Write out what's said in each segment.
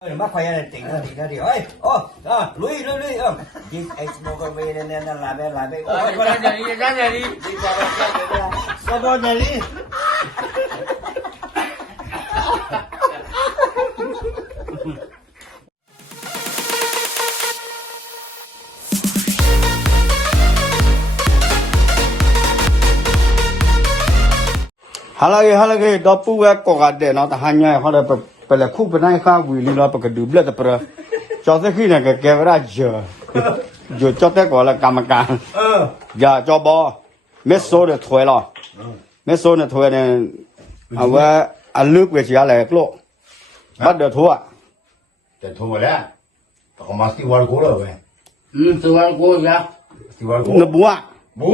mắc khoai này tỉnh ra thì ơi lùiยิงไอ้สโมกเวย์เนี่ยนั่นหลายไปโอ้ยนั่นอย่างนี้นั่นอย่างนี้ก็โดนอย่างนี้ฮาลาเกดอปูเวกอกาเดนะแต่หันยังเขาได้ไปเลยคู่ไปไหนข้าววิลีเราไปกระดูบเลือดแต่เปล่าจอดที่นี่ก็แกเวลาเจอจอดแต่ก่อนละกรรมการอย่าจอบอเมสโซเดถอยละเมสโซเดถอยเนี่ยเอาไว้อันลึกเวทีอะไรกลัวบัดเดือดทั่วแต่ทั่วแล้วแต่ก็มาสติวาร์โก้เลยเว้ยสวัสดีจ้ะสติวาร์โก้นบัวบู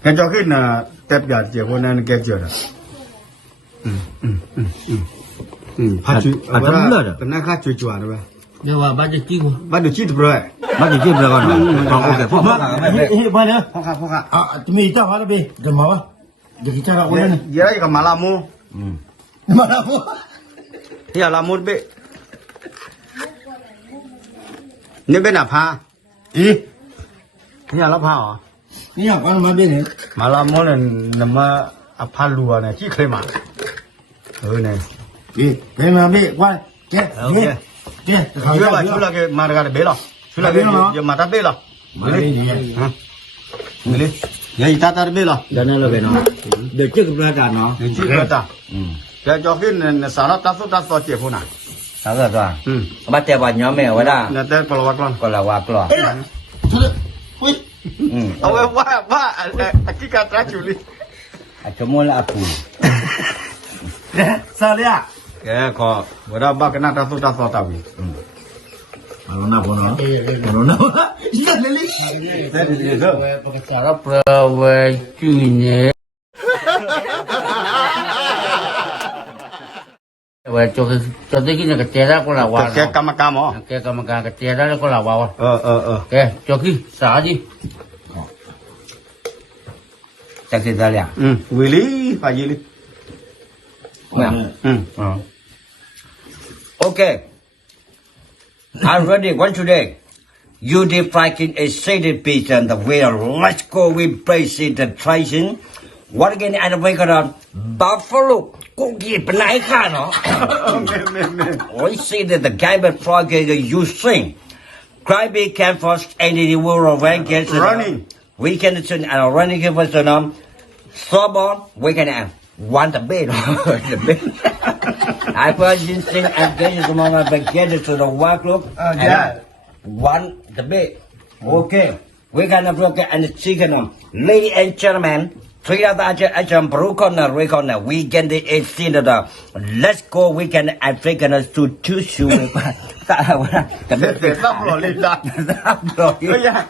แกจอขึ้นน่ะเต็บยาเจียวคนนั้นแกเจอละพัดจุอันนั้นเลยเป็นนักฆ่าจุจวนเลยเดี๋ยวว่าบ้านจะกี่คนบัดดูจีบเลยบ้านจะกี่คนก่อนโอเคพ่อมาเนี่ยพ่อค่ะจะมีเจ้าอะไรบีจะมาวะจะกี่เจ้าอะไรเนี่ยเยอะกับมาลามูที่ลามูเบนี่เป็นอะไรนี่อะไรพาอ๋อนี่อยากกันมาเป็นมาลามูเนี่ยนำมาอพาลัวเนี่ยที่เคยมาเนี่ยเป็นมาเป็นว่าเจ๊ช่วยละแกมาร์กันเบลล์ช่วยละแกจะมาตัดเบลล์นี่ยังอีตาตัดเบลล์เดี๋ยวนั่นเราเป็นเนาะเดี๋ยวเจ๊กับเราจ้าเนาะเจ๊กับเราแกจอกินเนี่ยสารตัดสุดเจ็บหัวหน้าสารตัวบัดแต่วันย้อมแมวไว้ได้เนี่ยแต่กลัวกลัวเอาไว้ว่าตะกี้การรักอยู่ลิชั่วโมงละปูซาเลียแกขอเวลาบ้ากันน่าตัดสุดตาวิเอาหน้าพอเนาะเอาหน้ายันเลยเด็ดเยอะปกติเราเปล่าเวจุนเนี่ยเวจุดที่นี่ก็เจริญก็ละวาแกกรรมการมั้งแกกรรมการก็เจริญก็ละวาแกจุดที่สาดีจากที่นั่นแหละวิลลี่ไปยิลี่Okay. I'm ready. One today. You deep frying a shaded beach and the whale. Let's go. We place it the tracing. What again? And we got a buffalo. Cookie, banana, no? We see that the guy but frog you sing. Crybaby can first and the world of gets running. We can turn and running give us the Snowball. We can have. Want the bed, the bed. I first sing and get to mama, but get it to the work look. Want the bed. Okay. We're gonna broke and the chicken. Ladies and gentlemen, three of the broken. We get the 18 of the. Let's go. We can African to two shoes. แต่เด็กๆต้องรอเล่นได้ไม่ยาก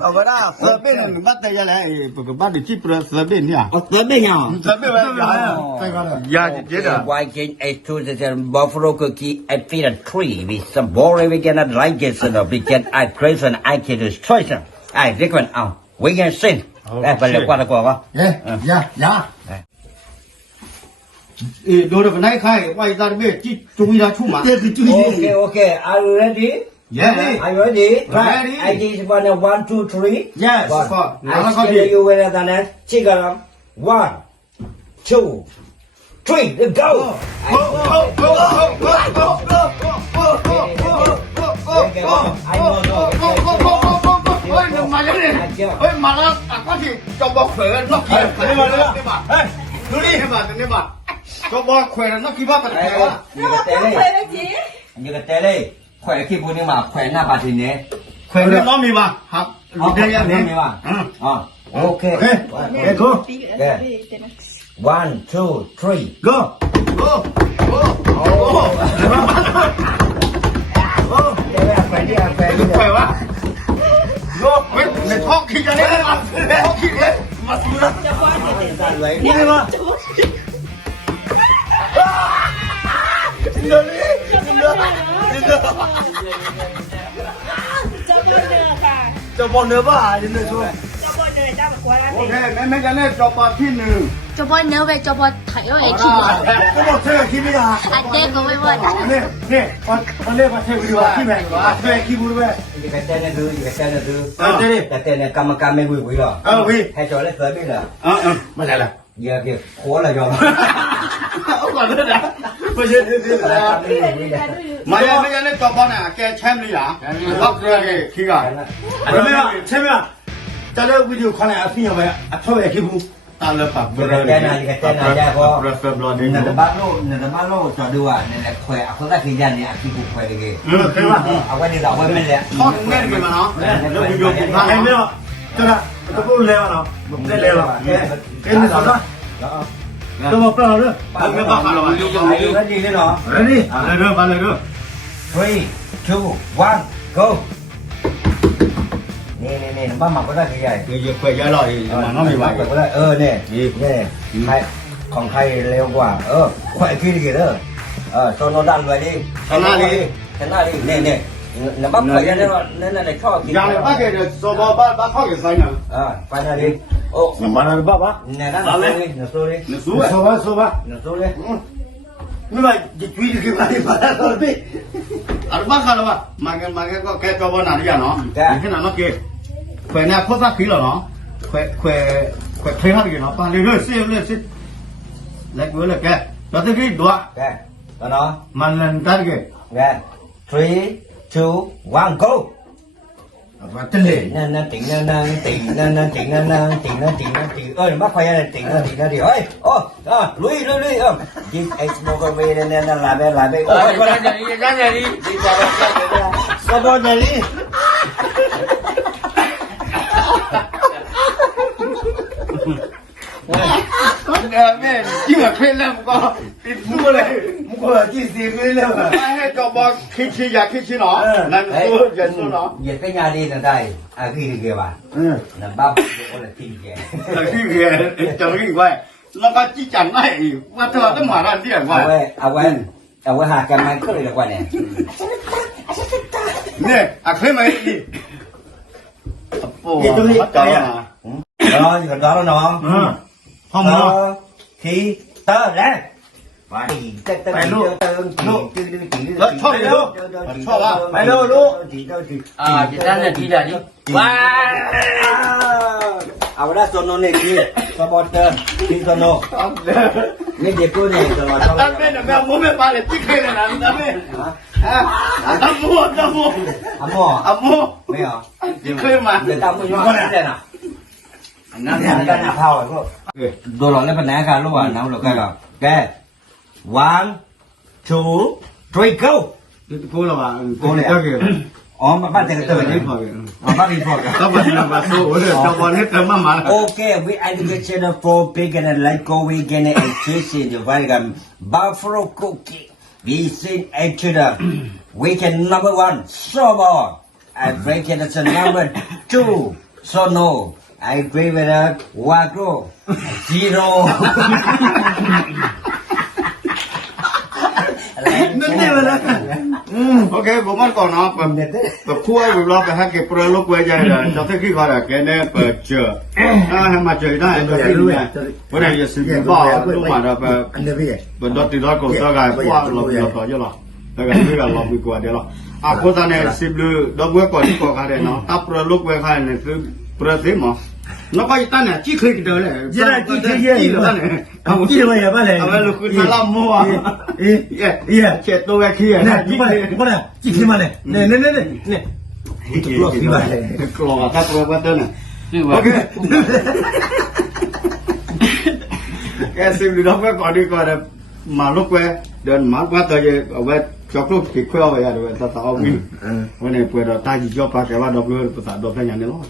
เอาไปได้เซอร์เบนบัตรยังไงปกติบัตรที่เปิดเซอร์เบนเนี่ยเซอร์เบนยังเซอร์เบนอะไรยาเจ๊ด Why can I choose the buffalo cookie and feed a tree with some boring we cannot like it so we can I praise and I can destroy them I recommend we can sing ไปเร็วกว่าดีกว่าอย่าดูดูกันไหนใครว่าอีตาเบ้ที่จุยราชุ่มอ่ะOkay Are you ready Yeah Are you ready I just want 1 2 3 Yes I tell you where the next chicken 1 2 3 let's go I know มาแล้วเนี่ยเฮ้ยมาแล้วก็ที่จอบอกเผื่อนักขี่นี่มาเลยเฮ้ยดูนี่ให้มาตรงนี้มาจอบอกเผื่อนักขี่บ้ากันแค่ว่านี่ก็เตะเลยแขวนขี้บุญนี่มาแขวนหน้าบาดทีนี้แขวนน้องมีป่ะครับเอาแขวนน้องมีป่ะโอเคgo 1 2 3 go แขวนดิแขวนวะโลกเว้ยในท้องขี้กันเลยท้องขี้เลยมาดูนะนี่ไงวะเดี๋ยวนี้จะบอลเนื้อป่ะจะเนื้อชัวร์จะบอลเนื้อจ้า โอเคแม่กันเนี่ยจบปอที่หนึ่ง จะบอลเนื้อไปจะบอลไทยเอาไอ้ขี้ ก็บอกเธอคิดไม่ได้ อันเด็กก็ไม่บอล เนี่ยวันเล่มาเทวิดีโอที่แม่เธอคิดบุญแม่ Ini katanya tu. Katanya kami wui lah. Oui. Hai cho lấy tới biết là. Mà lại là Giờ kìa, khó là do. ông còn nữa đã bây giờ mà bây giờ nó cho con này cái xem đi à bắt ra cái khi cả rồi xem à ta đây video con này phi nhau vậy à thôi cái bu ta lập bạc Katanya aja kok. Nada balo cho dua, nada kue. Aku tak kerja ni, aku kue lagi. Aku ni tak kue melihat. con nghe được mà nó nó video cũng hay nữa cho nên nó cũng leo nó lên leo cái này sao đó tôi một lần nữa ông nghe bác hỏi là Cái gì nữa nó? đấy đi lên nữa ba lên nữa 3, 2, 1, go. Nè, nó bắt mặt có ra cái gì? người vừa khỏe ra rồi mà nó bị vậy nè hai cònใครเร็วกว่าขวายขี้กี่เด้อโซโนดันไว้ดิชนะดิเนี่ยแล้วปั๊บขวายเนี่ยนั่นชอบกิน อย่างนี้ป้าแกจะสอบบ้าเข้ากับใครเนี่ย ไปนะดิโอ้ มาแล้วบ้าปะ เนี่ยนั่นเลยนะสู้ดิ สู้บ้า นะสู้ดิ ไม่ว่าจะคุยกันอะไรบ้างตอนนี้อะไรบ้างกันหรอวะมาแกก็แกจอบนานอย่างเนาะแค่นั้นเนาะแกแขวนเนี่ยโคตรขี้หรอเนาะแขวนเทห้ากี่เนาะป้าเรื่อยๆสิเล็กเว้ยเลยแกแล้วที่กี่ตัว แกตอนเนาะ มันเล่นได้แก แก3, 2, 1 go มาเต้นเลย นั่นติ่งนั่นติ่งมาขวายนั่นติ่งดิเฮ้ยโอ้ลุยยิงไอ้สโมกเวย์นั่นลาเบโอ้ยก็ได้อย่างนี้ก็โดนอย่างนี้ แม่ยิ่งแบบเพลแล้วก็ติดมือเลยมึงก็ยิ่งเสียงเลยแล้วให้จอบคิดอยากคิดเนาะนั่นตัวจะสู้เนาะ เหยียดไปงานดีนั่นได้พี่ดีเกว่านั่นบ้าคนละทีแก ที่เรียนจะรีบไว้แล้วก็จี้จันได้อีกว่าเธอต้องมาด้านที่ไหนวะ เอาไว้หากันมันก็เลยกว่าเนี่ย เนี่ยอ่ะเคยไหมโอ้ยตัวนี้ใจอ่ะ đó nó không nó ทีเตอร์แล้ว ไปลูกแล้วชอบเลยลูกชอบอ่ะไปลูก chỉ đang là chỉ là đi wow เอาได้โซโนเนี่ยคือสปอร์เตอร์ทีโซโนนี่เด็กกูเนี่ยตลอด ตั้งเป็นแบบมึงไม่ไปเลยที่เคยเลยนะตั้งเป็นตั้งมั่ว อ่ะไม่เหรอ ที่เคยมา เดี๋ยวตามมึงยังไม่ได้น่ะนั่นกันหน้าเผาไอ้พวกโดนหลอกเล่นปัญหาการรู้ว่าน้ำหลอกแกก็แก 1, 2, 3 go กูละว่ากูเลยก็เกี่ยว อ๋อบ้านแต่ก็เจอเนี่ยบ้านรีพอร์ต ก็มามาสู้เลยจะวันนี้เติมมา Okay, we education for vegan and like go vegan and juicy the vegan buffalo cookie. We seen each other. Weekend number 1, sober. And vegan is number 2, so no. I agree with that. Wagro 0. นั่นนี่เลยโอเคผมมันก่อนเนาะแบบคั่วเวลาไปให้เก็บเปลือกลูกไว้ใจเลยจะที่ขี้เขาแกเนี่ยเปิดเจอให้มาเจอได้ก็ที่รู้เพราะเนี่ยจะซื้อบ้าลูกมาแบบเป็นดอทที่ดอทก็สกายเพราะว่าเราต่อเยอะหรอแล้วก็ที่เราไม่กลัวเดี๋ยวหรออ่ะคนตอนนี้สิบลูกดอกเว้ก่อนที่ก่อกันเลยเนาะถ้าเปลือกลูกไว้ใครเนี่ยคือเปลือกสิมั้งnó có gì ta nè chỉ khơi cái đời này chỉ là chỉ ta nè chỉ là vậy bạn này à lúc cứ làm mua chết tôi cái kia nè chỉ bạn này chỉ khi mà này nè lọ khi mà lọ ta lọ qua tên này ok cái sim đi đó cái còn đi coi là mà lúc quay đơn mà qua tới giờ ở bên cho lúc thì khoe vậy rồi ta tao mìnhวันนี้เปิดตาจีจอปากแกว่าดอกเลือดภาษาดอกแค่อย่างนี้เนาะ